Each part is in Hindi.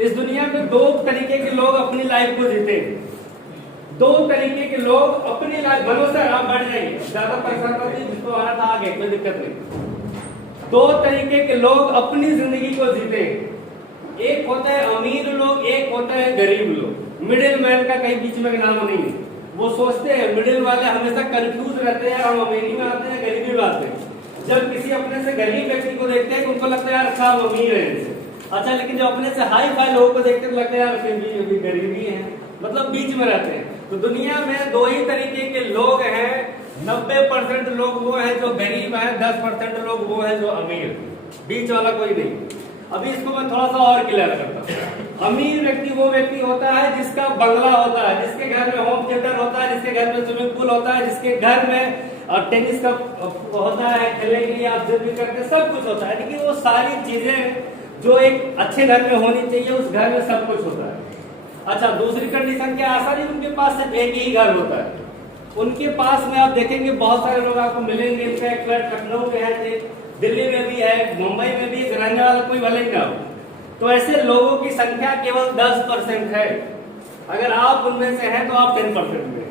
इस दुनिया में दो तरीके के लोग अपनी लाइफ को जीते हैं। दो तरीके के लोग अपनी लाइफ, भरोसा आप बढ़ जाएंगे, ज्यादा पैसा नहीं, जिसको आ रहा था आगे, कोई दिक्कत नहीं। दो तरीके के लोग अपनी जिंदगी को जीते हैं। एक होता है अमीर लोग, एक होता है गरीब लोग। मिडिल मैन का कहीं बीच में नाम नहीं है। वो सोचते हैं, मिडिल वाले हमेशा कंफ्यूज रहते हैं, हम अमीरी में आते हैं गरीबी में आते हैं। जब किसी अपने से गरीब व्यक्ति को देखते हैं उनको लगता है यार अच्छा हम अमीर है, अच्छा, लेकिन जब अपने से हाई फाई लोगों को देखते हैं लगता है यार फिर भी गरीबी है, मतलब बीच में रहते हैं। तो दुनिया में दो ही तरीके के लोग हैं। 90% लोग वो हैं जो गरीब हैं, 10% लोग वो हैं जो अमीर, बीच वाला कोई नहीं। अभी इसको मैं थोड़ा सा और क्लियर करता हूँ। अमीर व्यक्ति वो व्यक्ति होता है जिसका बंगला होता है, जिसके घर में होम थिएटर होता है, जिसके घर में स्विमिंग पूल होता है, जिसके घर में टेनिस का होता है, खेलने के लिए आप जो भी करते हैं सब कुछ होता है। लेकिन वो सारी चीजें जो एक अच्छे घर में होनी चाहिए उस घर में सब कुछ होता है। अच्छा, दूसरी कंडीशन क्या, आसानी उनके पास सिर्फ एक ही घर होता है। उनके पास में आप देखेंगे बहुत सारे लोग आपको मिलेंगे, इनफैक्ट लखनऊ में है, दिल्ली में भी है, मुंबई में भी, रहने वाला कोई भले ही ना हो। तो ऐसे लोगों की संख्या केवल 10% है। अगर आप उनमें से हैं तो आप 10% में,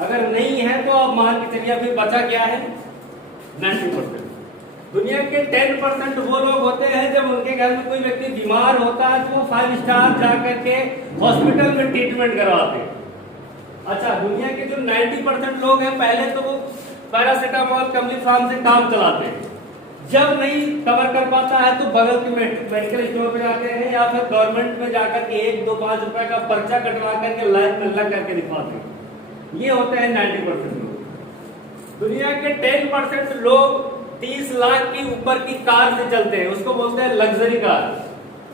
अगर नहीं है तो आप मान के चलिए फिर बचा क्या है, 90%। दुनिया के 10% वो लोग होते हैं जब उनके घर में कोई व्यक्ति बीमार होता है तो वो 5 स्टार जाकर के हॉस्पिटल में ट्रीटमेंट करवाते हैं। अच्छा, दुनिया के जो 90% लोग हैं पहले तो वो पैरासिटामोल कमली फार्म से काम चलाते हैं, जब नहीं कवर कर पाता है तो बगल के मेडिकल स्टोर पे जाते हैं या फिर गवर्नमेंट में जाकर के 1, 2, 5 रुपए का पर्चा कटवा करके लाइन में लग करके दिखाते हैं। ये होते हैं 90% लोग। दुनिया के 10% लोग 30 लाख के ऊपर की कार से चलते हैं, उसको बोलते हैं लग्जरी कार।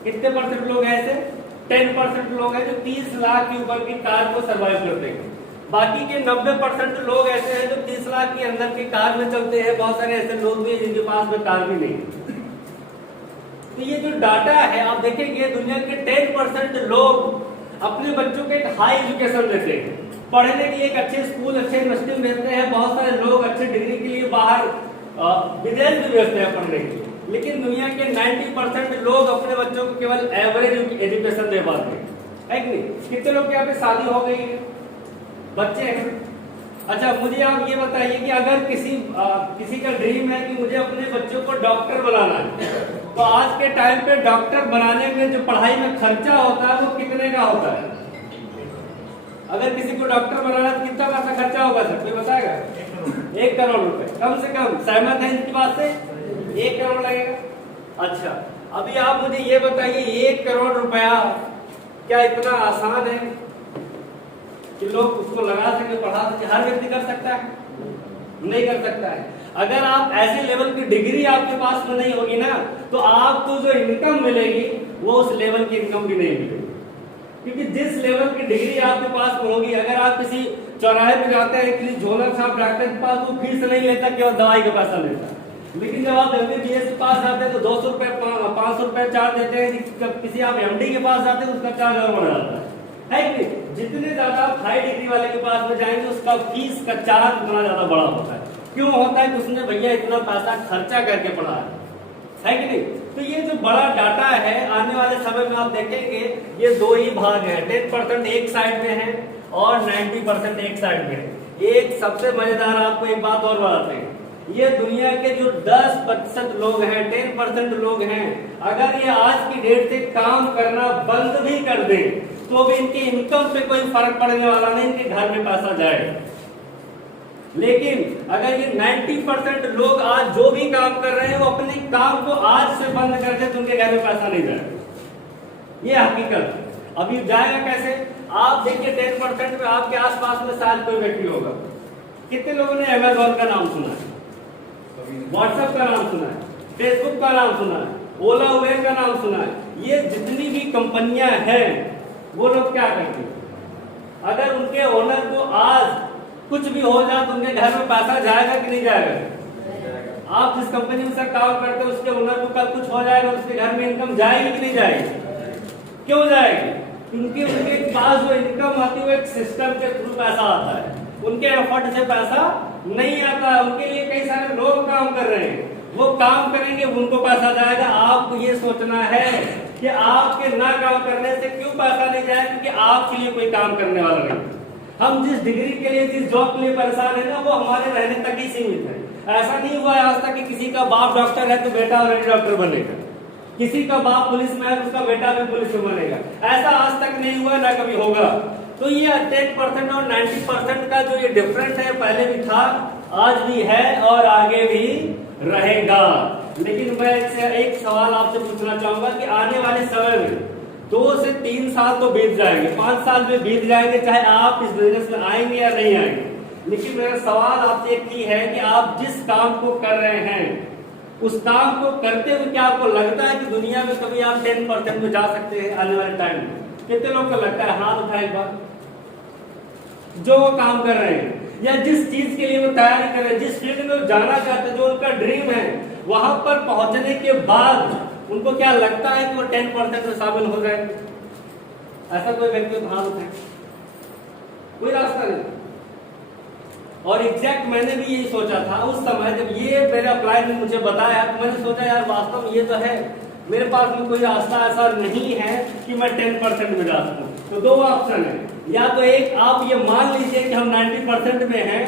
कितने परसेंट लोग हैं ऐसे, 10% लोग हैं जो 30 लाख के ऊपर की कार को सर्वाइव करते हैं। बाकी के 90% लोग ऐसे हैं जो 30 लाख के अंदर की कार में चलते हैं। बहुत सारे ऐसे लोग भी हैं जिनके पास में कार भी नहीं। तो ये जो डाटा है आप देखेंगे, दुनिया के 10% लोग अपने बच्चों को एक हाई एजुकेशन देते हैं, पढ़ने के लिए एक अच्छे स्कूल, अच्छे यूनिवर्सिटी में भेजते हैं। बहुत सारे लोग अच्छे डिग्री के लिए बाहर विदेश में भेजते हैं पढ़ने के लिए। लेकिन दुनिया के 90% लोग अपने बच्चों को केवल एवरेज एजुकेशन दे पाते हैं, है कि नहीं? कितने लोग के यहाँ पे शादी हो गई है, बच्चे हैं। अच्छा, मुझे आप ये बताइए कि अगर किसी का ड्रीम है कि मुझे अपने बच्चों को डॉक्टर बनाना है, तो आज के टाइम पे डॉक्टर बनाने में जो पढ़ाई में खर्चा होता है वो कितने का होता है? अगर किसी को डॉक्टर बनाना है तो कितना पैसा खर्चा होगा सर, कोई बताएगा? 1 करोड़ रुपए कम से कम। सहमत है इनकी बात से? 1 करोड़ लगेगा। अच्छा, अभी आप मुझे ये बताइए, 1 करोड़ रुपया क्या इतना आसान है कि लोग उसको लगा सके, पढ़ा सके? हर व्यक्ति कर सकता है? नहीं कर सकता है। अगर आप ऐसे लेवल की डिग्री आपके पास में नहीं होगी ना, तो आपको जो इनकम मिलेगी वो उस लेवल की इनकम भी नहीं मिलेगी। क्योंकि जिस लेवल की डिग्री आपके पास में होगी, अगर आप किसी चौराहे पे जाते हैं किसी झोलर साहब डॉक्टर के पास, वो फीस नहीं लेता, केवल दवाई का पैसा लेता। लेकिन जब आप MBBS के पास जाते हैं तो 200 रुपए 500 रुपए चार्ज देते हैं। जब किसी आप MD के पास जाते हैं उसका चार्ज और बढ़ जाता है कि नहीं? जितने ज्यादा आप हाई डिग्री वाले के पास में जाएंगे उसका फीस का चार्ज उतना ज्यादा बड़ा होता है। क्यों होता है कि उसने भैया इतना पैसा खर्चा करके पढ़ा है कि नहीं? तो ये जो बड़ा डाटा है, आने वाले समय में आप देखेंगे ये दो ही भाग है, 10% एक साइड में है और 90% एक साइड में है। एक सबसे मजेदार आपको एक बात और बताते हैं, ये दुनिया के जो 10% लोग हैं, 10% लोग हैं, अगर ये आज की डेट से काम करना बंद भी कर दें तो भी इनके इनकम पे कोई फर्क पड़ने वाला नहीं, इनके घर में पैसा जाएगा। लेकिन अगर ये 90% लोग आज जो भी काम कर रहे हैं वो अपने काम को आज से बंद कर दे तो उनके घर में पैसा नहीं जाएगा। ये हकीकत। अभी जाएगा कैसे? आप देखिए 10% में आपके आसपास में शायद कोई व्यक्ति होगा। कितने लोगों ने अमेज़न का नाम सुना है, व्हाट्सएप का नाम सुना है, फेसबुक का नाम सुना है, ओला उबेर का नाम सुना है? ये जितनी भी कंपनियां हैं वो लोग क्या करते हैं? अगर उनके ओनर को आज कुछ भी हो जाए तो उनके घर में पैसा जाएगा कि नहीं जाएगा? आप जिस कंपनी में सर काम करते हैं उसके ओनर को कल कुछ हो जाएगा, उसके घर में इनकम जाएगी कि नहीं जाएगी? क्यों जाएगी? क्योंकि उनके पास जो इनकम आती है वो एक सिस्टम के थ्रू पैसा आता है, उनके एफर्ट से पैसा नहीं आता है। उनके लिए कई सारे लोग काम कर रहे हैं, वो काम करेंगे, उनको पैसा जाएगा। आपको ये सोचना है कि आपके ना काम करने से क्यों पैसा नहीं जाए, क्योंकि आपके लिए कोई काम करने वाला नहीं। हम जिस डिग्री के लिए, जिस जॉब के लिए परेशान है ना, वो हमारे रहने तक ही सीमित है। ऐसा नहीं हुआ है आज तक कि किसी का बाप डॉक्टर है तो बेटा ऑलरेडी डॉक्टर बनेगा, किसी का बाप पुलिस में है उसका बेटा भी पुलिस में बनेगा। ऐसा आज तक नहीं हुआ, ना कभी होगा। तो ये 10% और 90% का जो ये डिफरेंस है, पहले भी था, आज भी है और आगे भी रहेगा। लेकिन मैं एक सवाल आपसे पूछना चाहूंगा कि आने वाले समय में 2 से 3 साल तो बीत जाएंगे, 5 साल में बीत जाएंगे, चाहे आप इस बिजनेस में आएंगे या नहीं आएंगे। लेकिन मेरा सवाल आपसे एक ही है कि आप जिस काम को कर रहे हैं, उस काम को करते हुए क्या आपको लगता है कि दुनिया में कभी आप 10% में जा सकते हैं आने वाले टाइम में? कितने लोग को लगता है? हाथ उठाए एक बार। जो वो काम कर रहे हैं या जिस चीज के लिए वो तैयारी कर रहे हैं, जिस फील्ड में वो जाना चाहते हैं, जो उनका ड्रीम है, वहां पर पहुंचने के बाद उनको क्या लगता है कि वो 10% में शामिल हो गए? ऐसा कोई व्यक्ति हाथ उठाए। कोई रास्ता नहीं। और एग्जैक्ट मैंने भी यही सोचा था उस समय जब ये मेरे अप्लाई ने मुझे बताया, तो मैंने सोचा यार वास्तव में ये तो है, मेरे पास में कोई रास्ता ऐसा नहीं है कि मैं 10% में जा सकूं। तो 2 ऑप्शन है, या तो एक आप ये मान लीजिए कि हम 90% में हैं,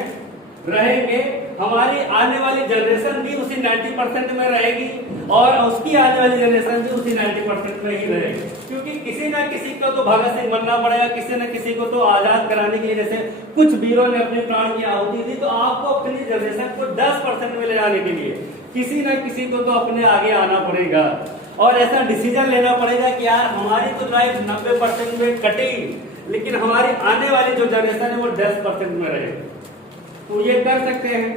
रहेंगे, हमारी आने वाली जनरेशन भी उसी 90% में रहेगी और उसकी आने वाली जनरेशन भी उसी 90% में ही रहेगी, क्योंकि किसी ना किसी को तो भगत सिंह बनना पड़ेगा, किसी न किसी को तो आजाद कराने के लिए, जैसे कुछ वीरों ने अपने प्राण की आहुति दी, तो आपको अपनी जनरेशन को 10% में ले जाने के लिए किसी न किसी को तो अपने आगे आना पड़ेगा और ऐसा डिसीजन लेना पड़ेगा कि यार हमारी तो लाइफ 90% में कटेगी, लेकिन हमारी आने वाली जो जनरेशन है वो 10% में रहेगी। तो ये कर सकते हैं।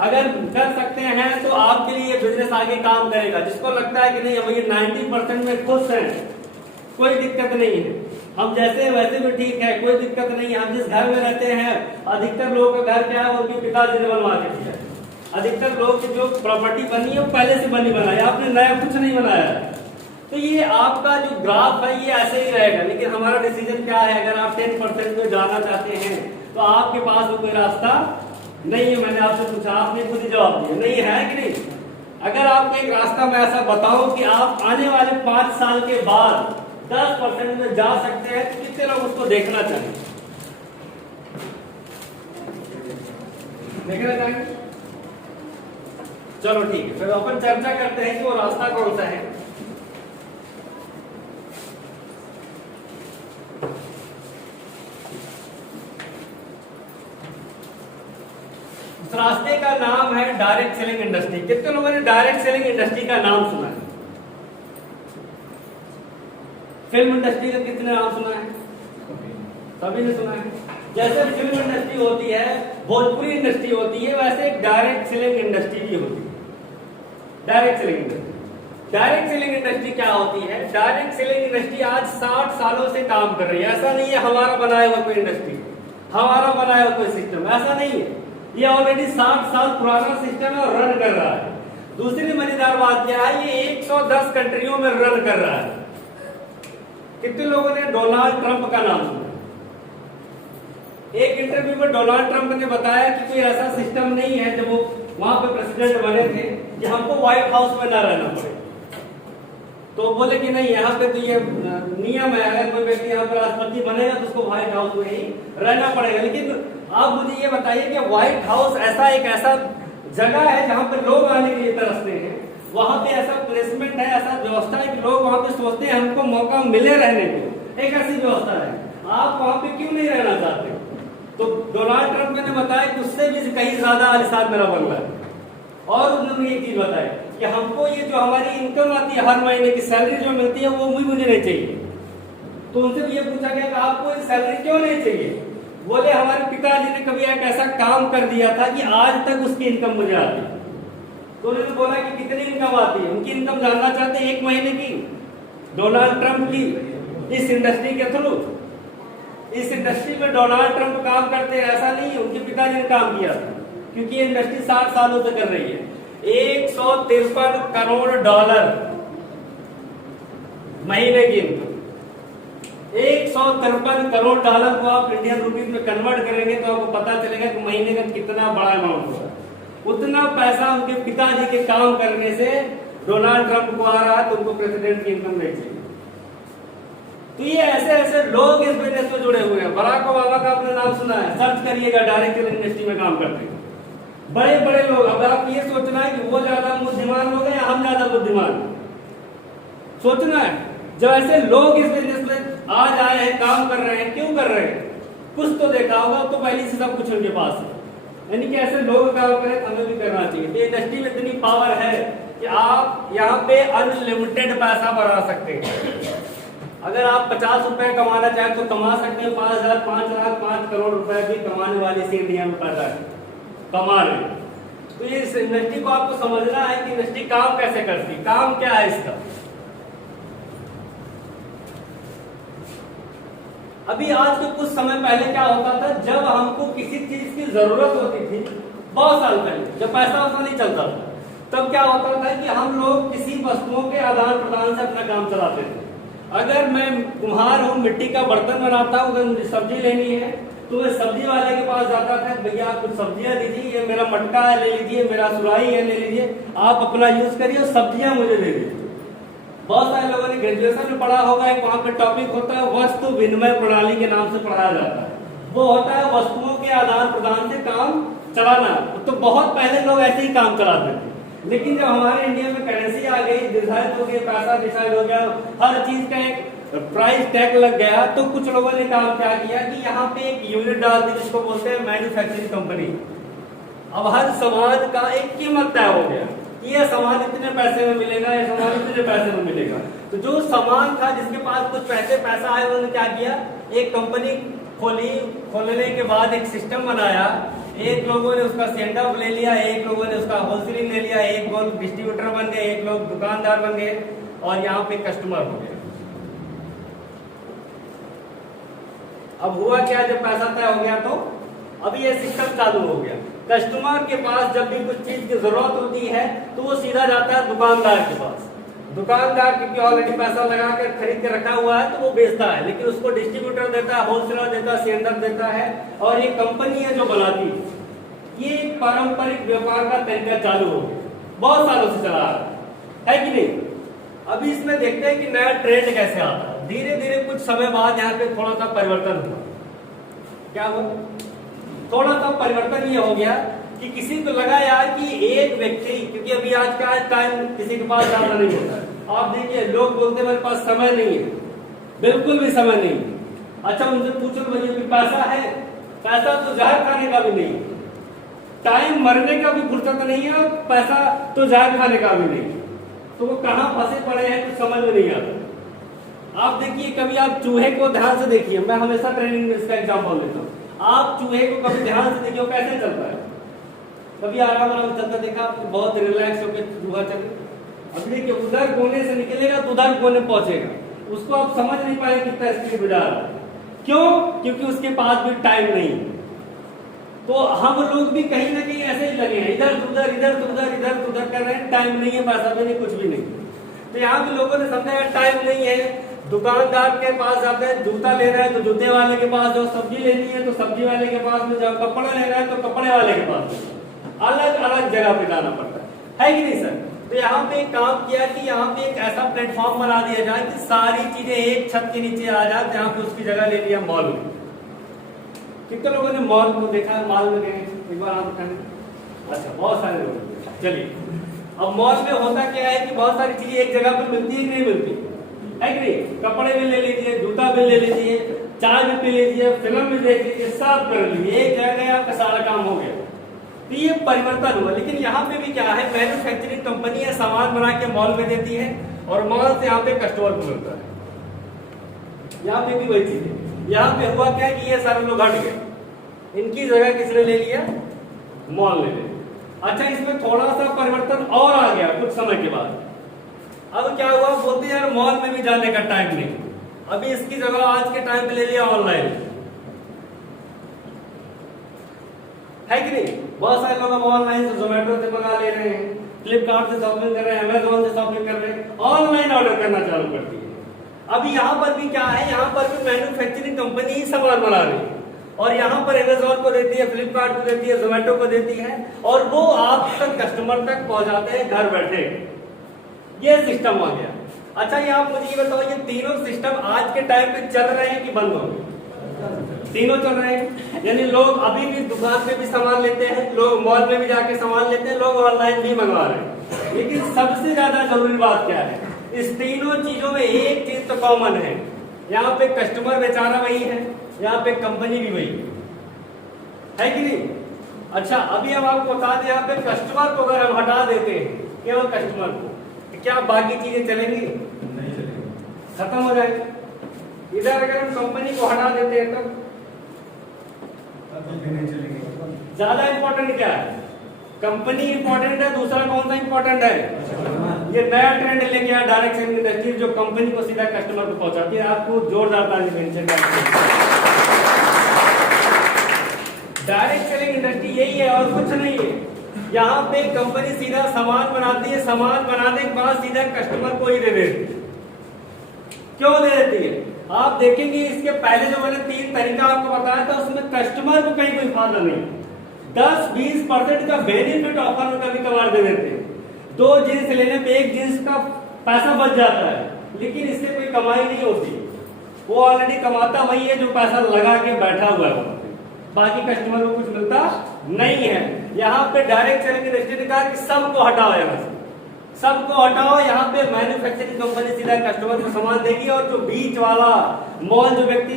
अगर कर सकते हैं तो आपके लिए बिजनेस आगे काम करेगा। जिसको लगता है कि नहीं हम ये 90% में खुश हैं, कोई दिक्कत नहीं है, हम जैसे वैसे भी ठीक है, कोई दिक्कत नहीं है। हम जिस घर में रहते हैं, अधिकतर लोगों का घर क्या है, उनके पिताजी ने बनवा के दिया। अधिकतर लोग की जो प्रॉपर्टी बनी है वो पहले से बनी बनाई, आपने नया कुछ नहीं बनाया। तो ये आपका जो ग्राफ है ये ऐसे ही रहेगा। लेकिन हमारा डिसीजन क्या है, अगर आप 10% में जाना चाहते हैं तो आपके पास कोई रास्ता नहीं है। मैंने आपसे पूछा, आपने खुद ही जवाब दिया नहीं है कि नहीं। अगर आपको एक रास्ता मैं ऐसा बताऊं कि आप आने वाले 5 साल के बाद 10% में जा सकते हैं, तो कितने लोग उसको देखना चाहेंगे? देखना चाहेंगे? चलो ठीक है, फिर अपन चर्चा करते हैं कि वो रास्ता कौन सा है। उस रास्ते का नाम है डायरेक्ट सेलिंग इंडस्ट्री। कितने लोगों ने डायरेक्ट सेलिंग इंडस्ट्री का नाम सुना है? फिल्म इंडस्ट्री का कितने नाम सुना है? सभी ने सुना है। जैसे फिल्म इंडस्ट्री होती है, भोजपुरी इंडस्ट्री होती है, वैसे एक डायरेक्ट सेलिंग इंडस्ट्री भी होती है। Direct selling industry, direct selling industry क्या होती है? डायरेक्ट सेलिंग इंडस्ट्री आज 60 सालों से काम कर रही है। ऐसा नहीं है हमारा बनाया हुआ कोई इंडस्ट्री, हमारा बनाया हुआ कोई सिस्टम, ऐसा नहीं है। ये ऑलरेडी 60 साल पुराना सिस्टम है और रन कर रहा है। दूसरी मजेदार बात क्या है, ये 110 कंट्रियों में रन कर रहा है। कितने लोगों ने डोनाल्ड ट्रंप का नाम सुना? एक इंटरव्यू में डोनाल्ड ट्रंप ने बताया कि कोई ऐसा सिस्टम नहीं है जब वो वहां पे प्रेसिडेंट बने थे कि हमको व्हाइट हाउस में ना रहना पड़े। तो बोले कि नहीं, यहाँ पे तो ये नियम है, अगर कोई व्यक्ति यहाँ पे राष्ट्रपति बनेगा तो उसको व्हाइट हाउस में ही रहना पड़ेगा। लेकिन आप मुझे ये बताइए कि व्हाइट हाउस ऐसा जगह है जहाँ पे लोग आने के लिए तरसते हैं, वहां पे ऐसा प्लेसमेंट है, ऐसा व्यवस्था है कि लोग वहां पे सोचते हैं हमको मौका मिले रहने को, एक ऐसी व्यवस्था है। आप वहां पे क्यों नहीं रहना चाहते? तो डोनाल्ड ट्रंप ने बताया कि उससे भी कहीं ज्यादा आलिशान मेरा बंगला है। और उन्होंने एक चीज बताया कि हमको ये जो हमारी इनकम आती है, हर महीने की सैलरी जो मिलती है, वो मुझे नहीं चाहिए। तो उनसे भी ये पूछा गया कि आपको सैलरी क्यों नहीं चाहिए? बोले हमारे पिताजी ने कभी एक ऐसा काम कर दिया था कि आज तक उसकी इनकम मुझे आती। तो उन्होंने बोला कि कितनी इनकम आती है, उनकी इनकम जानना चाहते हैं 1 महीने की, डोनाल्ड ट्रंप की, इस इंडस्ट्री के थ्रू। इस इंडस्ट्री में डोनाल्ड ट्रंप काम करते हैं ऐसा नहीं, उनके पिताजी ने काम किया था, क्योंकि ये इंडस्ट्री 60 सालों से कर रही है। 153 करोड़ डॉलर महीने की इनकम। 153 करोड़ डॉलर को आप इंडियन रुपीज में कन्वर्ट करेंगे तो आपको पता चलेगा कि महीने का कितना बड़ा अमाउंट होगा। उतना पैसा उनके पिताजी के काम करने से डोनाल्ड ट्रंप को आ रहा है, तो उनको प्रेसिडेंट की इनकम नहीं चाहिए। तो ये ऐसे ऐसे लोग इस बिजनेस में जुड़े हुए हैं। बराक ओबामा का आपने नाम सुना है, सर्च करिएगा, डायरेक्ट इंडस्ट्री में काम करते हैं बड़े बड़े लोग। अब आप ये सोचना है कि वो ज्यादा बुद्धिमान लोग हैं या हम ज्यादा बुद्धिमान, सोचना है। जब ऐसे लोग इस बिजनेस में आज आए हैं, काम कर रहे हैं, क्यों कर रहे हैं? कुछ तो देखा होगा, तो पहले से सब कुछ उनके पास है। यानी कि ऐसे लोग काम करें, हमें भी करना चाहिए। तो इंडस्ट्री में इतनी पावर है कि आप यहाँ पे अनलिमिटेड पैसा बढ़ा सकते हैं। अगर आप 50 रुपए कमाना चाहें तो कमा सकते हैं, 5,000, 5 लाख, 5 करोड़ रुपए भी कमाने वाले से इंडिया में पैदा है, कमा रहे हैं। तो ये इस इंडस्ट्री को आपको समझना है कि इंडस्ट्री काम कैसे करती है, काम क्या है इसका। अभी आज के कुछ समय पहले क्या होता था, जब हमको किसी चीज की जरूरत होती थी, बहुत साल पहले जब पैसा वैसा नहीं चलता था, तब क्या होता था कि हम लोग किसी वस्तुओं के आदान प्रदान से अपना काम चलाते थे। अगर मैं कुम्हार हूँ, मिट्टी का बर्तन बनाता हूँ, अगर मुझे सब्जी लेनी है तो मैं सब्जी वाले के पास जाता था, भैया आप कुछ सब्जियां दीजिए, ये मेरा मटका है ले लीजिए, मेरा सुराही है ले लीजिए, आप अपना यूज करिए और सब्जियां मुझे दे दीजिए। बहुत सारे लोगों ने ग्रेजुएशन में पढ़ा होगा, एक वहां पे टॉपिक होता है वस्तु विनिमय प्रणाली के नाम से पढ़ाया जाता है। वो होता है वस्तुओं के आदान प्रदान से काम चलाना। तो बहुत पहले लोग ऐसे ही काम चलाते थे, लेकिन जब हमारे इंडिया में करेंसी आ गई, डिसाइड हो गया, पैसा डिसाइड हो गया, हर चीज का एक प्राइस टैग लग गया, तो कुछ लोगों ने काम क्या किया कि यहाँ पे एक यूनिट डाल दी, जिसको बोलते हैं मैन्युफैक्चरिंग कंपनी। अब हर सामान का एक कीमत तय हो गया, ये सामान इतने पैसे में मिलेगा, ये सामान इतने पैसे में मिलेगा। तो जो सामान था, जिसके पास कुछ पैसा आया, उन्होंने क्या किया, एक कंपनी खोली। खोलने के बाद एक सिस्टम बनाया, एक लोगों ने उसका सेंड ऑफ ले लिया, एक लोगों ने उसका होलसेलिंग ले लिया, एक लोग डिस्ट्रीब्यूटर बन गए, एक लोग दुकानदार बन गए, और यहाँ पे कस्टमर हो गया। अब हुआ क्या, जब पैसा तय हो गया तो अब ये सिस्टम चालू हो गया। कस्टमर के पास जब भी कुछ चीज की जरूरत होती है तो वो सीधा जाता है दुकानदार के पास। दुकानदार क्योंकि ऑलरेडी पैसा लगा कर खरीद के रखा हुआ है तो वो बेचता है, लेकिन उसको डिस्ट्रीब्यूटर देता है, होलसेलर देता है, सेंडर देता है, और ये कंपनी है जो बनाती है। ये पारंपरिक व्यापार का तरीका चालू हो गया, बहुत सालों से चला आ रहा है कि नहीं। अभी इसमें देखते हैं कि नया ट्रेंड कैसे आता है। धीरे धीरे कुछ समय बाद यहाँ पे थोड़ा सा परिवर्तन हुआ। क्या हुआ? थोड़ा सा परिवर्तन ये हो गया कि किसी को लगा यार कि एक व्यक्ति, क्योंकि अभी आज का टाइम किसी के पास ज्यादा नहीं होता है। आप देखिए, लोग बोलते हैं मेरे पास समय नहीं है, बिल्कुल भी समय नहीं है। अच्छा, उनसे पूछो भैया कि पैसा है? पैसा तो जहर खाने का भी नहीं है, टाइम मरने का भी फुर्सत नहीं है, और पैसा तो जहर खाने का भी नहीं है। तो वो कहाँ फंसे पड़े हैं कुछ समझ में नहीं आता। आप देखिए, कभी आप चूहे को ध्यान से देखिए, मैं हमेशा ट्रेनिंग में इसका एग्जाम्पल लेता हूँ। आप चूहे को कभी ध्यान से देखिए, कैसे चलता है? कभी आराम आराम चलता देखा आपको, बहुत रिलैक्स होकर चूहा चले। अब देखिए, उधर कोने से निकलेगा तो उधर कोने पहुंचेगा, उसको आप समझ नहीं पाए कितना स्पीड में जा रहा है। क्यों? क्योंकि उसके पास भी टाइम नहीं। तो हम लोग भी कहीं ना कहीं ऐसे ही लगे हैं, इधर उधर इधर उधर इधर उधर कर रहे हैं, टाइम नहीं है, पैसा भी नहीं, कुछ भी नहीं। तो यहाँ पे लोगों ने समझा टाइम नहीं है, दुकानदार के पास जाते हैं, जूता ले रहे हैं तो जूते वाले के पास जाओ, सब्जी लेनी है तो सब्जी वाले के पास में जाओ, कपड़ा लेना है तो कपड़े वाले के पास में, अलग अलग जगह पे जाना पड़ता है कि नहीं सर? तो यहाँ पे एक काम किया कि यहाँ पे एक ऐसा प्लेटफॉर्म बना दिया जाए कि सारी चीजें एक छत के नीचे आ जाए। यहाँ पे उसकी जगह ले लिया मॉल में। कितने लोगों ने मॉल को देखा? मॉल में गए एक बार आप बताएं? अच्छा, बहुत सारे लोग। चलिए, अब मॉल में होता क्या है कि बहुत सारी चीजें एक जगह पे मिलती है कि नहीं मिलती है कि नहीं? कपड़े भी ले लीजिए, जूता भी ले लीजिए, चाय भी पी लीजिए, फिल्म भी देख लीजिए, सब कर लीजिए, एक जगह आपका सारा काम हो गया। तो ये परिवर्तन हुआ। लेकिन यहाँ पे भी क्या है, मैन्युफैक्चरिंग कंपनी है, सामान बना के मॉल में देती है, और मॉल से यहाँ पे कस्टमर को मिलता है। यहाँ पे भी वही चीज है। यहाँ पे हुआ क्या कि ये सारे लोग हट गए, इनकी जगह किसने ले लिया? मॉल ले लिया। अच्छा, इसमें थोड़ा सा परिवर्तन और आ गया कुछ समय के बाद। अब क्या हुआ, बोलते हैं यार मॉल में भी जाने का टाइम नहीं, अभी इसकी जगह आज के टाइम पे ले लिया ऑनलाइन, है कि नहीं? बहुत सारे लोग अब ऑनलाइन से जोमेटो से मंगा ले रहे हैं, फ्लिपकार्ट से शॉपिंग कर रहे हैं, अमेजोन से शॉपिंग कर रहे हैं, ऑनलाइन ऑर्डर करना चालू कर दिए। अभी यहाँ पर भी क्या है, यहाँ पर भी मैन्युफैक्चरिंग कंपनी ही सामान बना रही है, और यहाँ पर अमेजोन को देती है, फ्लिपकार्ट को देती है, जोमेटो को देती है, और वो आप तक कस्टमर तक पहुंचाते हैं घर बैठे। ये सिस्टम आ गया। अच्छा ये आप मुझे ये बताओ, ये तीनों सिस्टम आज के टाइम पे चल रहे हैं कि बंद हो गए? तीनों चल रहे हैं। यानी लोग अभी भी दुकान पे भी सामान लेते हैं, लोग मॉल में भी जाके सामान लेते हैं, लोग ऑनलाइन भी मंगवा रहे हैं। लेकिन सबसे ज्यादा जरूरी बात क्या है? इस तीनों चीजों में एक चीज तो कॉमन है, यहाँ पे कस्टमर बेचारा वही है, यहाँ पे कंपनी भी वही है कि नहीं? अच्छा अभी हम आपको बता दें, यहाँ पे कस्टमर को अगर हम हटा देते हैं, केवल कस्टमर को, तो क्या बाकी चीजें चलेंगी? नहीं चलेंगी, खत्म हो जाएगी। इधर अगर हम कंपनी को हटा देते हैं तो नहीं चलेंगे। ज्यादा इंपॉर्टेंट क्या है? कंपनी इंपॉर्टेंट है, दूसरा कौन सा इंपॉर्टेंट है? ये नया ट्रेंड लेके आया डायरेक्ट सेलिंग इंडस्ट्री, जो कंपनी को सीधा कस्टमर को पहुंचाती है। आपको जोरदार ताली मेंशन करते डायरेक्ट सेलिंग इंडस्ट्री यही है और कुछ नहीं है। यहाँ पे कंपनी सीधा सामान बनाती है, सामान बनाने के बाद सीधा कस्टमर को ही दे देती है। क्यों दे देती है? आप देखेंगे इसके पहले जो मैंने 3 तरीका आपको बताया था, उसमें कस्टमर को कहीं कोई फायदा नहीं, 10-20% का बेनिफिट ऑफर में कभी कभार दे देते हैं। 2 जींस लेने पे 1 जींस का पैसा बच जाता है, लेकिन इससे कोई कमाई नहीं होती। वो ऑलरेडी कमाता वही है जो पैसा लगा के बैठा हुआ है, बाकी कस्टमर को कुछ मिलता नहीं है। यहाँ पे डायरेक्ट सेलिंग इंडस्ट्री ने कहा कि सबको हटाओ, यहाँ से सबको हटाओ। यहाँ पे मैन्युफैक्चरिंग कंपनी सीधा कस्टमर को सामान देगी, और जो बीच वाला मॉल जो व्यक्ति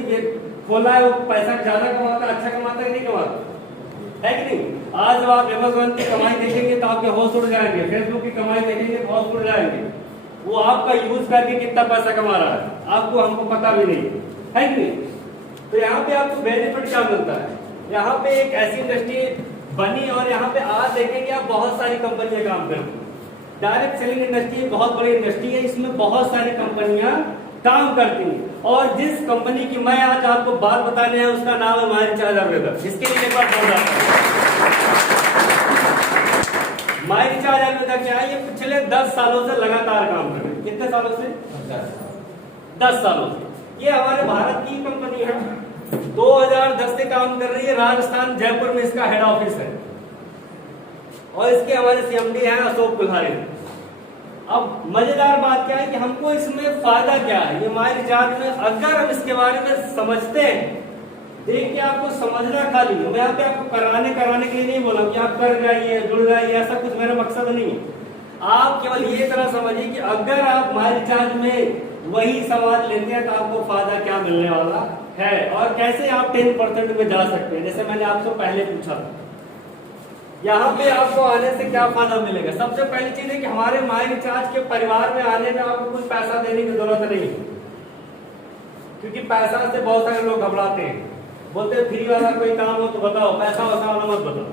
खोला है वो पैसा ज्यादा कमाता है, अच्छा कमाता है, नहीं कमाता है कि नहीं? आज जब आप अमेज़न की कमाई देखेंगे तो आपके होश उड़ जाएंगे, फेसबुक की कमाई देखेंगे तो होश उड़ जाएंगे। वो आपका यूज करके कितना पैसा कमा रहा है आपको हमको पता भी नहीं है कि नहीं? तो यहाँ पे आपको बेनिफिट क्या मिलता है? यहाँ पे एक ऐसी इंडस्ट्री बनी और यहाँ पे आज देखेंगे आप बहुत सारी कंपनियां काम कर रही। डायरेक्ट सेलिंग इंडस्ट्री बहुत बड़ी इंडस्ट्री है, इसमें बहुत सारी कंपनियां काम करती हैं। और जिस कंपनी की मैं आज आपको बात बताने है उसका नाम है माई रिचार्ज अवेलेबल। इसके लिए एक बार बोल रहा माई रिचार्ज अवेलेबल क्या है? ये पिछले 10 सालों से लगातार काम कर रहे हैं। कितने सालों से? 10 सालों से। ये हमारे भारत की कंपनी है, 2010 से काम कर रही है। राजस्थान जयपुर में इसका हेड ऑफिस है और इसके हमारे सीएमडी हैं अशोक कुल्हारी। अब मजेदार बात क्या है कि हमको इसमें फायदा क्या है? ये माई रिचार्ज में अगर हम इसके बारे में समझते हैं, देखिए आपको समझना खाली, मैं यहाँ पे आपको कराने के लिए नहीं बोला कि आप कर जाइए जुड़ जाइए, ऐसा कुछ मेरा मकसद नहीं है। आप केवल ये तरह समझिए कि अगर आप माई रिचार्ज में वही सामान लेते हैं तो आपको फायदा क्या मिलने वाला है और कैसे आप 10% में जा सकते हैं। जैसे मैंने आपसे पहले पूछा, यहाँ पे आपको आने से क्या फायदा मिलेगा? सबसे पहली चीज है कि हमारे माई रिचार्ज के परिवार में आने में आपको कुछ पैसा देने की जरूरत नहीं, क्योंकि पैसा से बहुत सारे लोग घबराते हैं, बोलते हैं फ्री वाला कोई काम हो तो बताओ, पैसा वैसा वाला मत बताओ,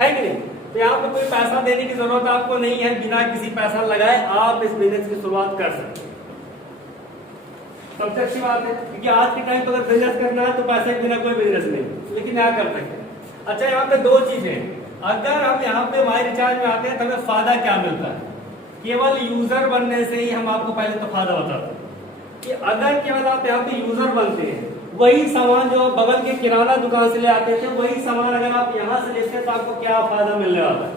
है कि नहीं? तो यहाँ पे कोई पैसा देने की जरूरत आपको नहीं है। बिना किसी पैसा लगाए आप इस बिजनेस की शुरुआत कर सकते हैं। सबसे अच्छी बात है, क्योंकि आज के टाइम पर अगर बिजनेस करना है तो पैसे के बिना कोई बिजनेस नहीं, लेकिन यहाँ कर सकते हैं। अच्छा यहाँ पे 2 चीजें, अगर हम यहाँ पे माई रिचार्ज में आते हैं तो हमें फायदा क्या मिलता है? केवल यूजर बनने से ही हम आपको पहले तो फायदा बताते हैं कि अगर केवल आप यहाँ पे यूजर बनते हैं, वही सामान जो बगल के किराना दुकान से ले आते थे वही सामान अगर आप यहाँ से लेते हैं तो आपको क्या फायदा मिलने वाला है?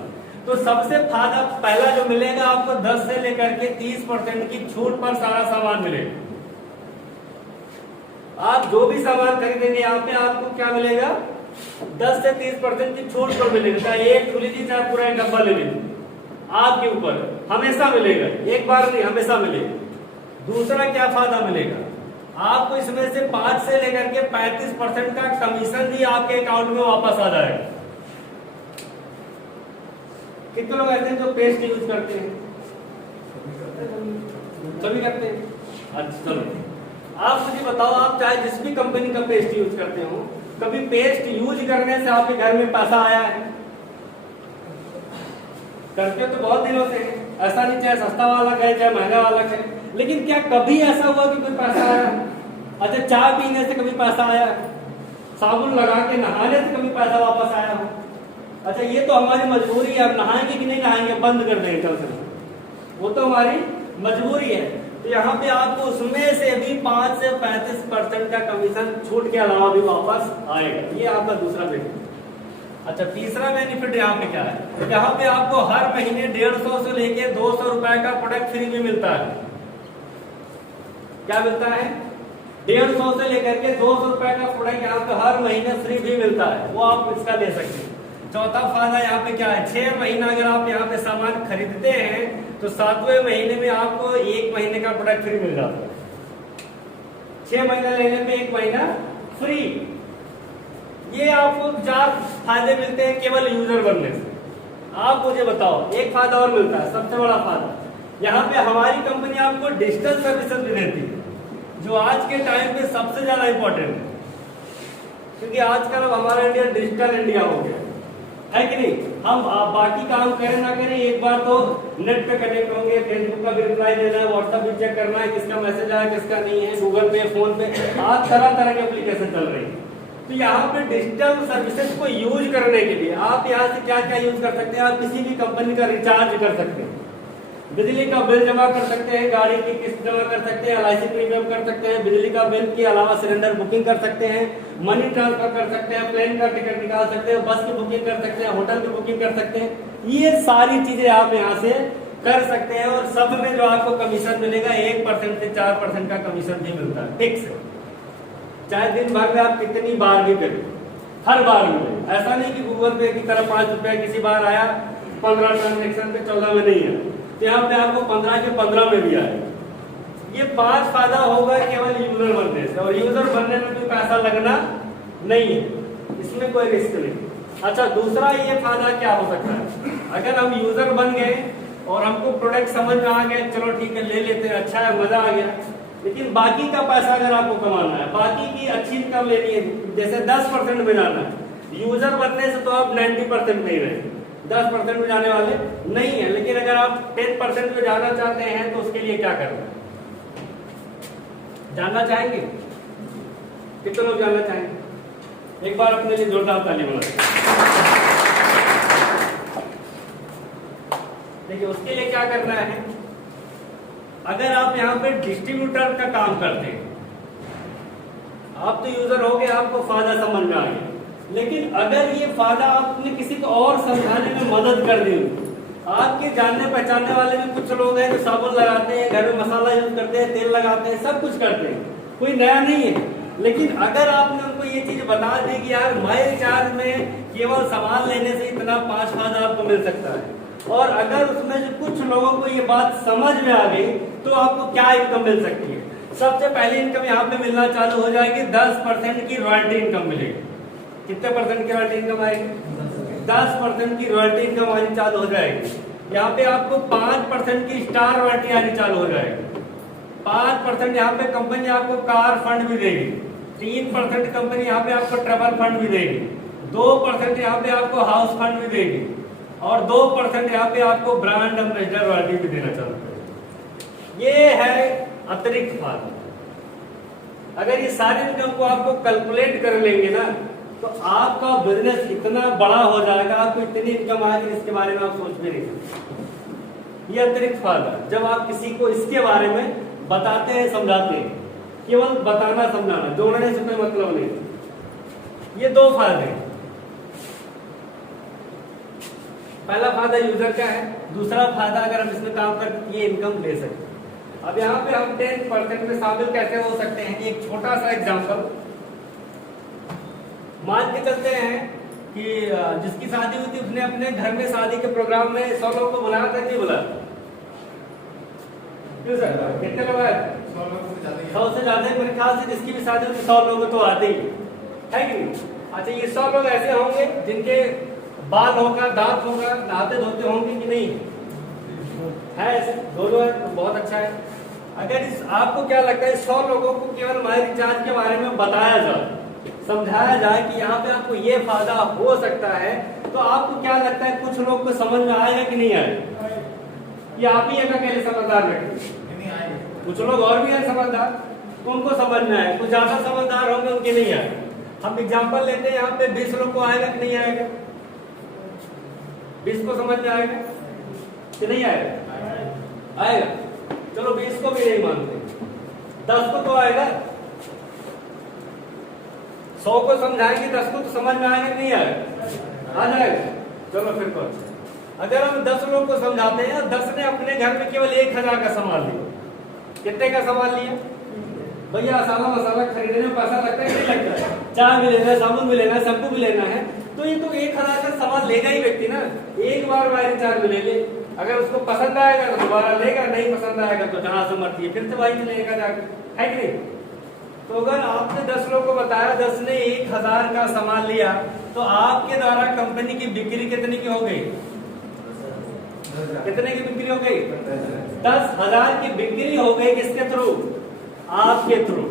तो सबसे फायदा पहला जो मिलेगा आपको 10 से लेकर के 30% की छूट पर सारा सामान मिलेगा। आप जो भी सामान खरीदेंगे यहाँ पे आपको क्या मिलेगा? 10 से 30% की छूट पर मिलेगा। चाहे एक खुली लीजिए चाहे पूरा एक डब्बा ले लीजिए, आपके ऊपर हमेशा मिलेगा, एक बार नहीं हमेशा मिलेगा। दूसरा क्या फायदा मिलेगा? आपको इसमें से 5 से लेकर के 35% का कमीशन भी आपके अकाउंट में वापस आ जाएगा। कितने लोग ऐसे हैं जो पेस्ट यूज करते हैं? सभी करते हैं। अच्छा चलो आप मुझे बताओ, आप चाहे जिस भी कंपनी का पेस्ट यूज करते हो, कभी पेस्ट यूज करने से आपके घर में पैसा आया है? करते तो बहुत दिनों से, ऐसा नहीं चाहे सस्ता वाला करे चाहे महंगा वाला करे, लेकिन क्या कभी ऐसा हुआ कि कोई पैसा आया? अच्छा चाय पीने से कभी पैसा आया? साबुन लगा के नहाने से कभी पैसा वापस आया हो? अच्छा ये तो हमारी मजबूरी है, अब नहाएंगे कि नहीं नहाएंगे, बंद कर देंगे कल से, वो तो हमारी मजबूरी है। तो यहाँ पे आपको उसमें से भी 5 से 35% का कमीशन छूट के अलावा भी वापस आएगा। ये आपका दूसरा बेनिफिट। अच्छा तीसरा बेनिफिट यहाँ पे क्या है? यहाँ पे आपको हर महीने 150 से लेके 200 रुपए का प्रोडक्ट फ्री भी मिलता है। क्या मिलता है? 150 से लेकर के 200 रुपए का प्रोडक्ट यहाँ पे हर महीने फ्री भी मिलता है, वो आप इसका ले सकते हैं। चौथा फायदा यहाँ पे क्या है? 6 महीना अगर आप यहाँ पे सामान खरीदते हैं तो 7वें महीने में आपको 1 महीने का प्रोडक्ट फ्री मिल जाता है। 6 महीना लेने पे 1 महीना फ्री। ये आपको 4 फायदे मिलते हैं केवल यूजर बनने से। आप मुझे बताओ, एक फायदा और मिलता है, सबसे बड़ा फायदा, यहाँ पे हमारी कंपनी आपको डिजिटल सर्विसेज भी देती है, जो आज के टाइम पे सबसे ज्यादा इंपॉर्टेंट है, क्योंकि आजकल अब हमारा इंडिया डिजिटल इंडिया हो गया है कि नहीं। हम बाकी काम करें ना करें, एक बार तो नेट पे कनेक्ट होंगे, फेसबुक का भी रिप्लाई देना है, व्हाट्सएप भी चेक करना है, किसका मैसेज आया किसका नहीं है, गूगल पे, फोन पे, आज तरह तरह के एप्लीकेशन चल रही है। तो यहाँ पे डिजिटल सर्विसेज को यूज करने के लिए आप यहाँ से क्या क्या यूज कर सकते हैं? आप किसी भी कंपनी का रिचार्ज कर सकते हैं, बिजली का बिल जमा कर सकते हैं, गाड़ी की किस्त जमा कर सकते हैं, LIC प्रीमियम कर सकते हैं, बिजली का बिल के अलावा सिलेंडर बुकिंग कर सकते हैं, मनी ट्रांसफर कर सकते हैं, प्लेन का टिकट निकाल सकते हैं, बस की बुकिंग कर सकते हैं, होटल की बुकिंग कर सकते हैं। ये सारी चीजें आप यहाँ से कर सकते हैं और सब में जो आपको कमीशन मिलेगा 1% से 4% का कमीशन भी मिलता है फिक्स। चाहे दिन भर में आप कितनी बार भी करें, हर बार मिले। ऐसा नहीं कि गूगल पे की तरह 5 रुपया किसी बार आया, 15 ट्रांजेक्शन पे 14 में नहीं है, तो यहाँ पे आपको 15 के 15 में भी आए। ये 5 फायदा होगा केवल यूजर बनने से, और यूजर बनने में कोई पैसा लगना नहीं है, इसमें कोई रिस्क नहीं। अच्छा, दूसरा ये फायदा क्या हो सकता है? अगर हम यूजर बन गए और हमको प्रोडक्ट समझ में आ गए, चलो ठीक है ले लेते हैं, अच्छा है, मजा आ गया, लेकिन बाकी का पैसा अगर आपको कमाना है, बाकी की अच्छी इनकम लेनी है, जैसे 10% में जाना है, यूजर बनने से तो आप 90% नहीं रहे, 10% में जाने वाले नहीं है। लेकिन अगर आप 10% में जाना चाहते हैं तो उसके लिए क्या करना है? जानना चाहेंगे? कितने लोग जानना चाहेंगे? एक बार अपने लिए जोरदार ताली बजाइए। देखिए, उसके लिए क्या करना है? अगर आप यहाँ पे डिस्ट्रीब्यूटर का काम करते हैं, आप तो यूजर हो गए, आपको फायदा समझ में आ गया, लेकिन अगर ये फायदा आपने किसी को और समझाने में मदद कर दी, आपके जानने पहचानने वाले भी कुछ लोग हैं जो साबुन लगाते हैं, घर में मसाला यूज करते हैं, तेल लगाते हैं, सब कुछ करते हैं, कोई नया नहीं है, लेकिन अगर आपने उनको ये चीज बता दी कि यार माई रिचार्ज में केवल सामान लेने से इतना 5 फायदा आपको मिल सकता है, और अगर उसमें से कुछ लोगों को ये बात समझ में आ गई तो आपको क्या इनकम मिल सकती है? सबसे पहली इनकम यहाँ पे मिलना चालू हो जाएगी, 10% की रॉयल्टी इनकम मिलेगी। कितने परसेंट की रॉयल्टी इनकम आएगी? 10% की रॉयल्टी इनकम आनी चालू हो जाएगी। यहाँ पे आपको 5% की स्टार रॉयल्टी आनी चालू हो जाएगी। 5% यहाँ पे कंपनी आपको कार फंड भी देगी, 3% कंपनी यहाँ पे आपको ट्रैवल फंड भी देगी, 2% यहाँ पे आपको हाउस फंड भी देगी, और 2% यहाँ पे आपको ब्रांड एम्बेसडर रॉयल्टी भी देना चालू करेगी। ये है अतिरिक्त फायदा। अगर ये सारी इनकम को आपको कैलकुलेट कर लेंगे ना, तो आपका बिजनेस इतना बड़ा हो जाएगा, आपको इतनी इनकम आएगी इसके बारे में आप सोच भी नहीं सकते। ये अतिरिक्त फायदा, जब आप किसी को इसके बारे में बताते हैं, समझाते हैं, केवल बताना समझाना, जोड़ने से कोई मतलब नहीं। ये 2 फायदे। पहला फायदा यूजर का है, दूसरा फायदा अगर हम इसमें काम करके ये इनकम ले सकते हैं। अब यहाँ पे हम 10% में शामिल कैसे हो सकते हैं? एक छोटा सा एग्जांपल मान के चलते हैं कि जिसकी शादी हुई थी उसने अपने घर में शादी के प्रोग्राम में 100 लोगों को बुलाया था, नहीं बुलाया? क्यों सर, कितने लोग आए? 100 से ज्यादा। मेरे ख्याल से जिसकी भी शादी होती 100 लोग तो आते ही है कि नहीं? अच्छा, ये 100 लोग ऐसे होंगे जिनके बाल होगा, दांत होगा, नहाते धोते होंगे कि नहीं? है ऐसे? दोनों है तो बहुत अच्छा है। अगर आपको क्या लगता है 100 लोगों को केवल माई रिचार्ज के बारे में बताया जाए, समझाया जाए कि यहाँ पे आपको ये फायदा हो सकता है, तो आपको क्या लगता है कुछ लोग को समझ में आएगा कि नहीं आएगा? ये आप ही एक अकेले समझदार व्यक्ति? कुछ लोग और भी हैं समझदार, उनको समझ में आए, कुछ ज्यादा समझदार होंगे उनके नहीं आए। हम एग्जाम्पल लेते हैं, यहाँ पे 20 लोग को आएगा कि नहीं आएगा? 20 को समझ में आएगा कि नहीं आएगा? आएगा। चलो 20 को भी नहीं मानते, 10 को तो आएगा। 100 को समझाएंगे, 10 को तो समझ में आएगा कि नहीं आएगा? आ जाएगा। चलो फिर कौन? अगर हम 10 लोग को समझाते हैं, 10 ने अपने घर में केवल 1000 का सामान लिया, कितने का सामान लिया? भैया मसाला मसाला खरीदने में पैसा लगता है नहीं लगता है, चाय भी लेना है, साबुन भी लेना है, शैम्पू भी लेना है, तो ये तो 1000 का सामान लेगा ही व्यक्ति ना। एक बार माई रिचार्ज में ले ले, अगर उसको पसंद आएगा तो दोबारा लेगा, नहीं पसंद आएगा तो जहां से मर्जी फिर से वही लेगा जाकर, है कि नहीं। तो अगर आपने 10 लोगों को बताया, 10 ने 1000 का सामान लिया, तो आपके द्वारा कंपनी की बिक्री कितने की हो गई? कितने की बिक्री हो गई? 10,000 की बिक्री हो गई। किसके थ्रू? आपके थ्रू।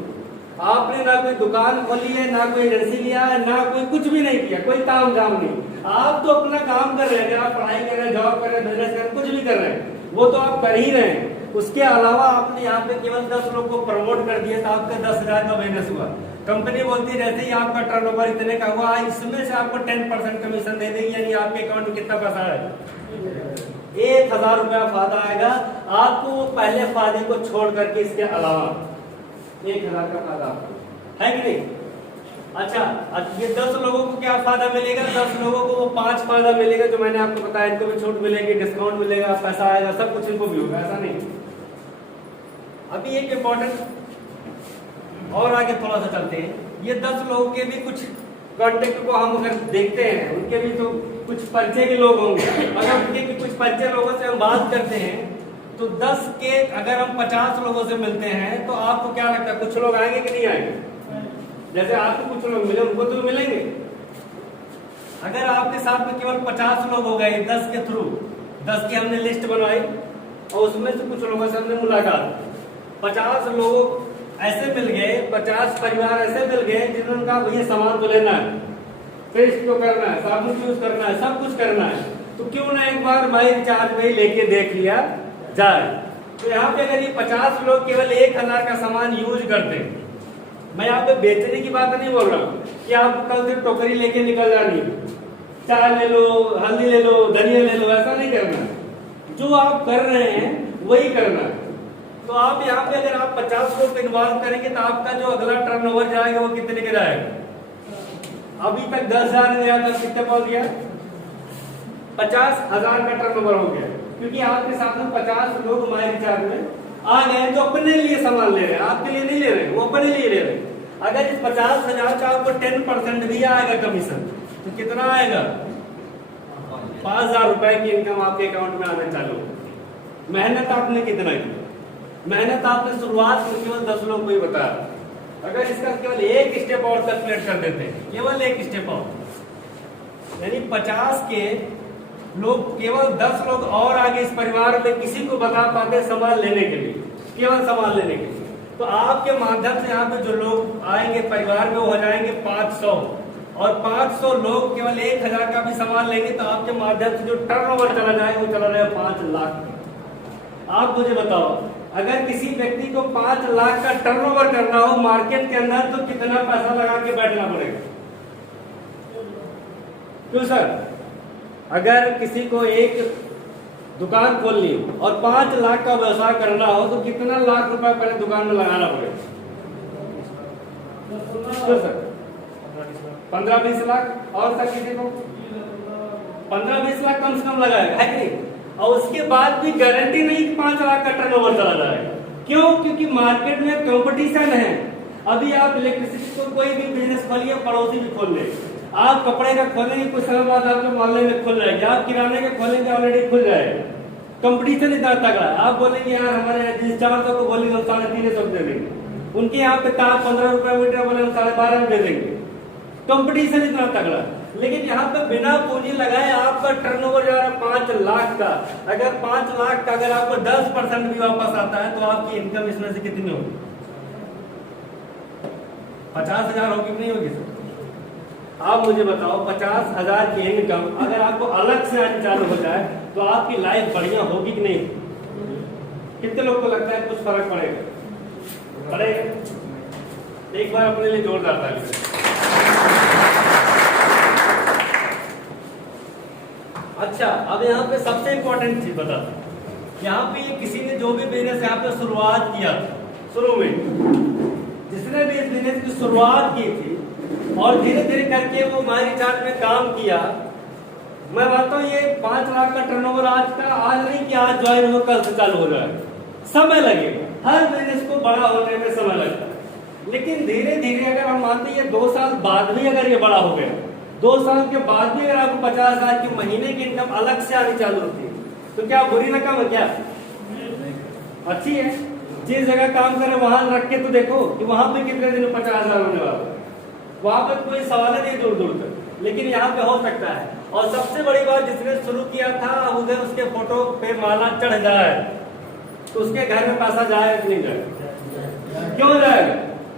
आपने ना कोई दुकान खोली है, ना कोई एजेंसी लिया है, ना कोई कुछ भी नहीं किया, कोई काम जाम नहीं। आप तो अपना काम कर रहे हैं, आप पढ़ाई कर रहे हैं, जॉब कर रहे हैं, बिजनेस कर रहे हैं, कुछ भी कर रहे हैं, वो तो आप कर ही रहे हैं। उसके अलावा आपने यहाँ पे केवल 10 लोग को प्रमोट कर दिया, तो आपका 10,000 का बिजनेस हुआ। कंपनी बोलती है जैसे ही आपका टर्नओवर इतने का हुआ, इसमें से आपको 10% कमीशन दे देगी, यानी आपके अकाउंट में कितना पैसा है? 1000 रुपया फायदा आएगा आपको, पहले फायदे को छोड़ करके इसके अलावा 1000 का फायदा है कि नहीं। अच्छा, ये 10 लोगों को क्या फायदा मिलेगा? 10 लोगों को वो 5 फायदा मिलेगा जो मैंने आपको बताया। इनको भी छूट मिलेगी, डिस्काउंट मिलेगा, पैसा आएगा, सब कुछ इनको भी होगा, ऐसा नहीं। अभी एक इम्पोर्टेंट और आगे थोड़ा सा चलते हैं। ये 10 लोगों के भी कुछ कॉन्टेक्ट को हम अगर देखते हैं, उनके भी तो कुछ परिचय के लोग होंगे। अगर उनके कुछ परिचय लोगों से हम बात करते हैं, तो 10 के अगर हम 50 लोगों से मिलते हैं, तो आपको क्या लगता है कुछ लोग आएंगे कि नहीं आएंगे? जैसे आपको कुछ लोग मिले, उनको तो मिलेंगे। अगर आपके साथ में केवल 50 लोग हो गए 10 के थ्रू, 10 की हमने लिस्ट बनवाई और उसमें से कुछ लोगों से हमने मुलाकात, 50 लोग ऐसे मिल गए, 50 परिवार ऐसे मिल गए जिन्होंने कहा भैया सामान तो लेना है, पेस्ट तो करना है, साबुन यूज करना है, सब कुछ करना है, तो क्यों ना एक बार माई रिचार्ज में लेके देख लिया जाए। तो यहाँ पे अगर ये 50 लोग केवल 1000 का सामान यूज करते हैं, मैं यहाँ पे बेचने की बात नहीं बोल रहा हूँ कि आप कल से टोकरी लेके निकल जानी, चाय ले लो, हल्दी ले लो, धनिया ले लो, ऐसा नहीं करना। जो आप कर रहे हैं वही करना है। तो आप यहाँ पे अगर आप 50 लोग इन्वॉल्व करेंगे, तो आपका जो अगला टर्नओवर जाएगा वो कितने का जाएगा? अभी तक 10,000 ने गया था, कितने पहुंच गया? 50,000 का टर्नओवर हो गया, क्योंकि आपके साथ में 50 लोग माई रिचार्ज में आ गए जो अपने लिए सामान ले रहे हैं, आपके लिए नहीं ले रहे, वो अपने लिए ले रहे हैं। अगर इस 50,000 का आपको 10% भी आएगा कमीशन, तो कितना आएगा? 5,000 रुपए की इनकम आपके अकाउंट में आना चालू। मेहनत आपने कितना की? मेहनत आपने शुरुआत में केवल 10 लोग को ही बताया। अगर इसका केवल एक स्टेप और कैलकुलेट कर देते हैं, केवल एक स्टेप और, यानी 50 के लोग, केवल 10 लोग और आगे इस परिवार में किसी को बता पाते सामान लेने के लिए, केवल सामान लेने के लिए, तो आपके माध्यम से यहाँ पे जो लोग आएंगे परिवार में वो हो जाएंगे 500, और 500 लोग केवल 1000 का भी सामान लेंगे, तो आपके माध्यम से जो टर्नओवर चला जाएगा वो चला जाएगा 5 लाख। आप मुझे बताओ, अगर किसी व्यक्ति को 5 लाख का टर्नओवर करना हो मार्केट के अंदर, तो कितना पैसा लगा के बैठना पड़ेगा? क्यों सर? अगर किसी को एक दुकान खोलनी हो और 5 लाख का व्यवसाय करना हो, तो कितना लाख रुपए पहले दुकान में लगाना पड़ेगा? क्यों सर? 15-20 लाख। और सर किसी को 15-20 लाख कम से कम लगाएगा, है कि नहीं? और उसके बाद भी गारंटी नहीं कि 5 लाख का टर्नओवर चला जाएगा। क्यों? क्योंकि मार्केट में कंपटीशन है। अभी आप इलेक्ट्रिसिटी को कोई भी बिजनेस खोलिए, पड़ोसी भी खोल ले, आप कपड़े का खोलेंगे कुछ समय बाद आपके मोहल्ले में खुल जाएगा, आप किराने का खोलेंगे ऑलरेडी खुल जाएगा। कंपटीशन इतना तगड़ा है, आप बोलेंगे यार हमारे 400 को बोलेंगे हम 350 दे देंगे, उनके यहाँ पे तार 15 रुपए मीटर बोले हम 12.5 में दे देंगे। कंपटीशन इतना तगड़ा, लेकिन यहाँ पे बिना पूंजी लगाए आपका टर्नओवर जा रहा है 5 लाख का। अगर 5 लाख का अगर आपको 10% भी वापस आता है, तो आपकी इनकम इसमें से कितनी होगी? 50,000 होगी कि नहीं होगी सर? आप मुझे बताओ, 50,000 की इनकम अगर आपको अलग से आनी चालू हो जाए, तो आपकी लाइफ बढ़िया होगी कि नहीं? कितने लोग को लगता है कुछ फर्क पड़ेगा? पड़ेगा। एक बार अपने लिए जोरदार ताली। अच्छा, अब यहाँ पे सबसे इंपॉर्टेंट चीज बता, यहाँ पे किसी ने जो भी बिजनेस यहाँ पे शुरुआत किया, शुरू में जिसने भी इस बिजनेस की शुरुआत की थी और धीरे धीरे करके वो माई रिचार्ज में काम किया, मैं मानता हूँ ये 5 लाख का टर्नओवर आज नहीं कि आज ज्वाइन हो कल से चालू हो जाएगा, समय लगेगा। हर बिजनेस को बड़ा होने में समय लगता है। लेकिन धीरे धीरे अगर हम मानते हैं 2 साल बाद भी अगर ये बड़ा हो गया, 2 साल के बाद भी अगर आपको 50,000 की महीने की इनकम अलग से आनी चालू होती है, तो क्या बुरी रकम है? क्या अच्छी है? जिस जगह काम करे वहां रख के तो देखो कि वहां पे कितने दिन में 50,000 होने वाला, वहां पे कोई सवाल नहीं दूर दूर तक, लेकिन यहाँ पे हो सकता है। और सबसे बड़ी बात, जिसने शुरू किया था उधर उसके फोटो पे माला चढ़ जाए तो उसके घर में पैसा जाए नहीं जाए? क्यों जाएगा?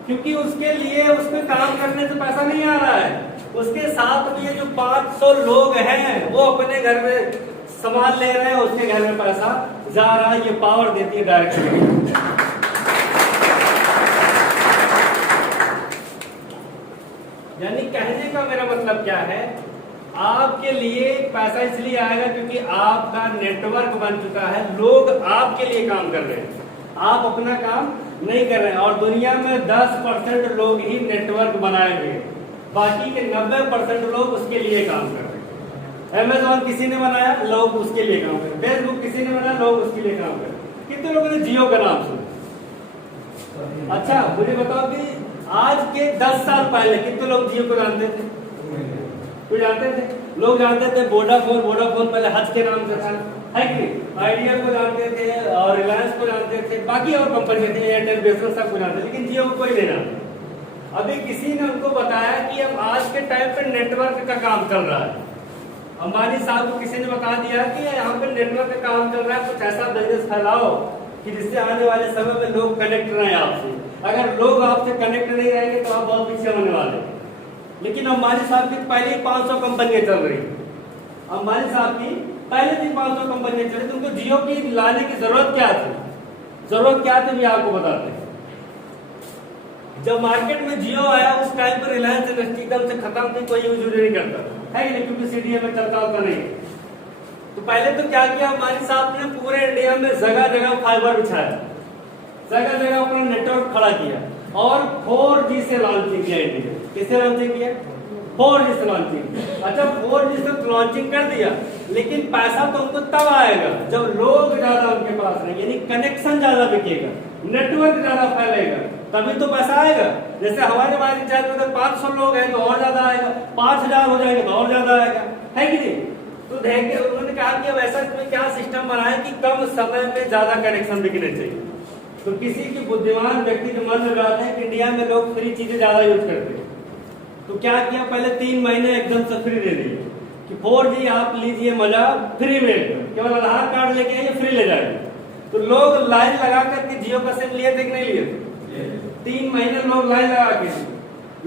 क्योंकि उसके लिए उसमें काम करने से पैसा नहीं आ रहा है, उसके साथ में ये जो 500 लोग हैं वो अपने घर में सामान ले रहे हैं, उसके घर में पैसा जा रहा है। ये पावर देती है डायरेक्ट। यानी कहने का मेरा मतलब क्या है, आपके लिए पैसा इसलिए आएगा क्योंकि आपका नेटवर्क बन चुका है, लोग आपके लिए काम कर रहे हैं, आप अपना काम नहीं कर रहे हैं। और दुनिया में 10% लोग ही नेटवर्क बनाएंगे, बाकी के 90% लोग उसके लिए काम कर रहे हैं। अमेज़न किसी ने बनाया, लोग उसके लिए काम कर रहे हैं। फेसबुक किसी ने बनाया, लोग उसके लिए काम कर रहे हैं। कितने लोगों ने जियो का नाम सुना? अच्छा मुझे बताओ कि आज के 10 साल पहले कितने लोग जियो को जानते थे? कोई जानते थे? लोग जानते थे वोडाफोन, वोडाफोन पहले हज के नाम से था, है कि नहीं? आइडिया को जानते थे और रिलायंस को जानते थे, बाकी और कंपनी थे, एयरटेल, बीएसएनएल सब को जानते थे, लेकिन जियो को कोई नहीं जानता। अभी किसी ने उनको बताया कि अब आज के टाइम पे नेटवर्क का काम चल रहा है। अंबानी साहब को किसी ने बता दिया कि यहाँ पे नेटवर्क का काम चल रहा है, कुछ ऐसा बिजनेस फैलाओ कि जिससे आने वाले समय में लोग कनेक्ट रहे आपसे। अगर लोग आपसे कनेक्ट नहीं रहेंगे तो आप बहुत पीछे होने वाले। लेकिन अंबानी साहब की पहले ही 500 कंपनियां चल रही, अंबानी साहब की पहले भी 500 कंपनियां चल रही, तो उनको जियो की लाने की जरूरत क्या थी? जरूरत क्या थी भी आपको बताते हैं। जब मार्केट में जियो आया उस टाइम पर रिलायंस इंडस्ट्री एकदम से खत्म थी, कोई यूज नहीं करता है कि नहीं, क्योंकि सीडीएम में चलता होता नहीं। तो पहले तो क्या किया अंबानी साहब ने, पूरे इंडिया में जगह जगह फाइबर बिछाया, जगह जगह अपना नेटवर्क खड़ा किया और 4G से लॉन्चिंग किया इंडिया। किससे लॉन्चिंग किया? 4G से लॉन्चिंग। अच्छा 4G से लॉन्चिंग कर दिया, लेकिन पैसा तो उनको तब आएगा जब लोग ज्यादा उनके पास रहेंगे, यानी कनेक्शन ज्यादा बिकेगा, नेटवर्क ज्यादा फैलेगा, तभी तो पैसा आएगा। जैसे हमारे बारे में चाहते अगर 500 लोग हैं तो और ज्यादा आएगा, 5000 हो जाएंगे तो और ज्यादा आएगा, है कि नहीं? तो देखिए उन्होंने कहा कि अब ऐसा क्या सिस्टम बनाए कि कम समय में ज्यादा कनेक्शन बिकने चाहिए। तो किसी की बुद्धिमान व्यक्ति के मन में बात है कि इंडिया में लोग फ्री चीजें ज्यादा यूज करते हैं, तो क्या किया, पहले 3 महीने एकदम से फ्री दे दिए कि 4G आप लीजिए, मजा फ्री में, केवल आधार कार्ड लेके आइए फ्री ले जाएंगे। तो लोग लाइन लगा करके जियो का सिम लिए थे कि नहीं लिए थे? 3 महीने लोग लाइन लगा के,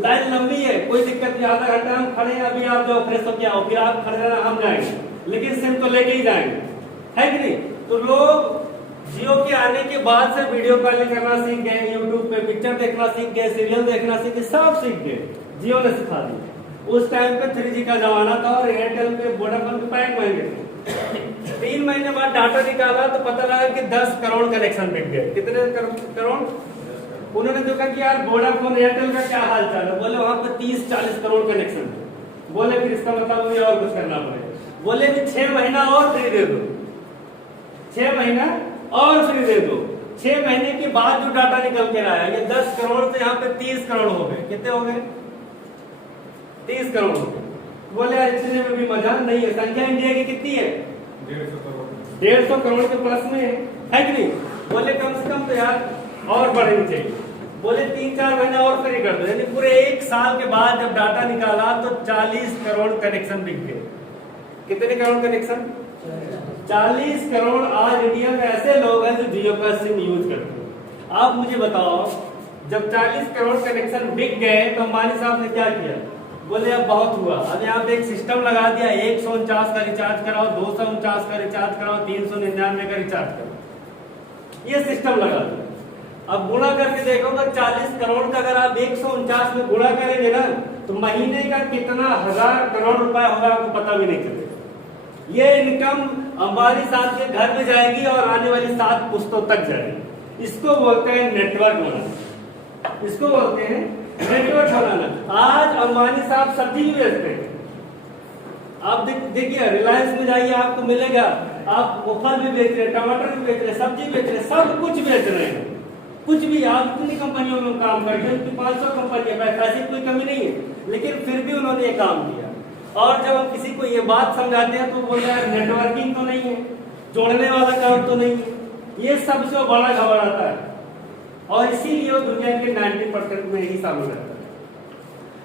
लाइन लंबी है कोई दिक्कत नहीं, आधा घंटा हम खड़े हैं, अभी आप जाओ फ्रेश हो क्या हो, फिर आप खड़े रहना, हम जाएंगे, लेकिन सिम तो लेके ही जाएंगे, है कि नहीं? तो लोग जियो के आने के बाद से वीडियो कॉलिंग करना सीख गए, यूट्यूब पे पिक्चर देखना सीख गए, सीरियल देखना सीख गए, सब सीख गए, जियो ने सिखा दिया। उस टाइम पे 3G का जमाना था और एयरटेल पे, वोडाफोन पे पैक महंगे थे। 3 महीने बाद डाटा निकाला तो पता लगा कि 10 करोड़ कनेक्शन बिक गए। कितने करोड़? उन्होंने देखा कि यार वोडाफोन एयरटेल का क्या हाल चाल है, बोले वहां पे 30-40 करोड़ कनेक्शन। बोले फिर इसका मतलब मुझे और कुछ करना पड़ेगा, बोले कि 6 महीना और फ्री दे दो, 6 महीना और फ्री दे दो। 6 महीने के बाद जो डाटा निकल के आया, ये 10 करोड़ से यहाँ पे 30 करोड़ हो गए। कितने हो गए? 30 करोड़ हो गए। बोले यार इतने में भी मजा नहीं है, संख्या इंडिया की कितनी है? 150 करोड़ के प्लस में है कि नहीं? बोले कम से कम तो यार और बढ़नी चाहिए, बोले 3-4 महीना और फ्री कर दो। यानी पूरे 1 साल के बाद जब डाटा निकाला तो 40 करोड़ कनेक्शन बिक गए। कितने करोड़ कनेक्शन? 40 करोड़। आज इंडिया में ऐसे लोग हैं जो जियो का सिम यूज करते हैं। आप मुझे बताओ, जब 40 करोड़ कनेक्शन बिक गए तो अंबानी साहब ने क्या किया? बोले अब बहुत हुआ, अब यहाँ पे एक सिस्टम लगा दिया, 149 का रिचार्ज कराओ, 249 का रिचार्ज कराओ, 399 का रिचार्ज कराओ, ये सिस्टम लगा दिया। अब गुणा करके देखोगे 40 करोड़ का अगर आप 149 में गुणा करेंगे ना, तो महीने का कितना 1000 करोड़ रुपए होगा आपको पता भी नहीं चलेगा। ये इनकम अंबानी साहब के घर में जाएगी और आने वाली 7 पुश्तों तक जाएगी। इसको बोलते हैं नेटवर्क बनाना, इसको बोलते हैं नेटवर्क बनाना। आज अंबानी साहब सब्जी भी बेचते हैं, आप देखिए रिलायंस में जाइए आपको मिलेगा, आप फल भी बेच रहे, टमाटर भी बेच रहे, सब्जी बेच रहे, सब कुछ बेच रहे हैं, कुछ भी, आप कितनी कंपनियों में काम करते हैं, उनकी 500 कंपनियां, पैसे की कोई कमी नहीं है, लेकिन फिर भी उन्होंने ये काम किया। और जब हम किसी को ये बात समझाते हैं तो बोलते हैं नेटवर्किंग तो नहीं है, जोड़ने वाला काम तो नहीं है, ये सबसे बड़ा घबराता है, और इसीलिए वो दुनिया के 90% में ही शामिल रहता है।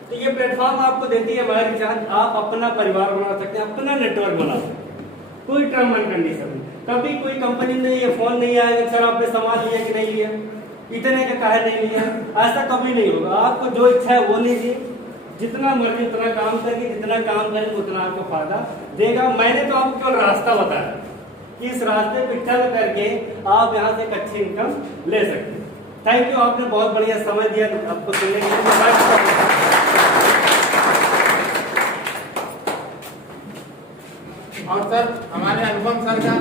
तो ये प्लेटफॉर्म आपको देती है हमारी चाहत, आप अपना परिवार बना सकते हैं, अपना नेटवर्क बना सकते हैं, कोई टर्म एंड कंडीशन। कभी कोई कंपनी ने ये फोन नहीं आएगा सर आपने सामान लिया कि नहीं लिया, इतने का काहे नहीं लिया, ऐसा कभी नहीं होगा। आपको जो इच्छा है वो लीजिए, जितना मर्जी उतना काम करिए, जितना काम करेंगे उतना आपको फायदा देगा। मैंने तो आपको केवल रास्ता बताया कि इस रास्ते पे चल करके आप यहाँ से एक अच्छी इनकम ले सकते हैं। थैंक यू, आपने बहुत बढ़िया समय दिया आपको सुनने के लिए। और सर हमारे अनुपम सर का